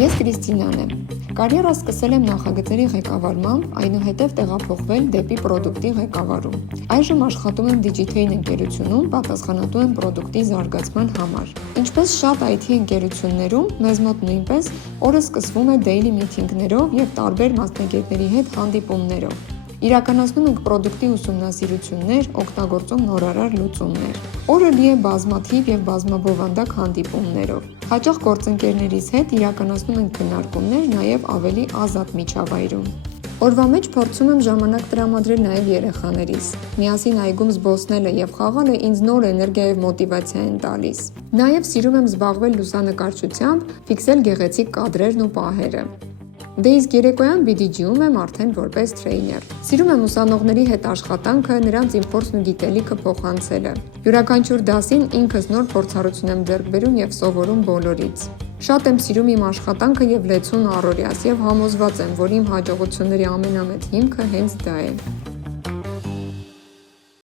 Ես Կրիստինան եմ։ Կարիերա սկսել եմ նախագծերի ղեկավարմամբ, այնուհետև տեղափոխվել դեպի պրոդուկտի ղեկավարում։ Այժմ աշխատում եմ Digitane ընկերությունում, պատասխանատու եմ պրոդուկտի զարգացման համար։ Ինչպես շատ IT ընկերություններում, մեզ մոտ նույնպես օրը սկսվում է daily meeting-ներով և տարբեր մասնագետների հետ հանդիպումներով։ Իրականացնում ենք պրոդուկտի ուսումնասիրություններ, օգտագործում նորարար լուծումներ։ Օրը լի է բազմաթիվ և բազմաբովանդակ հանդիպումներով։ Հաճախ գործընկերներիս հետ իրականացնում ենք քննարկումներ նաև ավելի ազատ միջավայրում։ Օրվա մեջ փորձում եմ ժամանակ տրամադրել նաև երեխաներիս։ Միասին այգում զբոսնելը և խաղալը ինձ նոր էներգիա և մոտիվացիա են տալիս։ Նաև սիրում եմ զբաղվել լուսանկարչությամբ, ֆիքսել գեղեցիկ կադրերն ու պահերը։ Դե իսկ երեկոյան BDG-ում եմ արդեն որպես տրեյներ։ Սիրում եմ ուսանողների հետ աշխատանքը, նրանց իմ փորձն ու գիտելիքը փոխանցելը։ Յուրաքանչյուր դասին ինքս նոր փորձառություն եմ ձեռք բերում և սովորում բոլորից։ Շատ եմ սիրում իմ աշխատանքը և լեցուն առօրյաս և համոզված եմ, որ իմ հաջողությունների ամենամեծ հիմքը հենց դա է։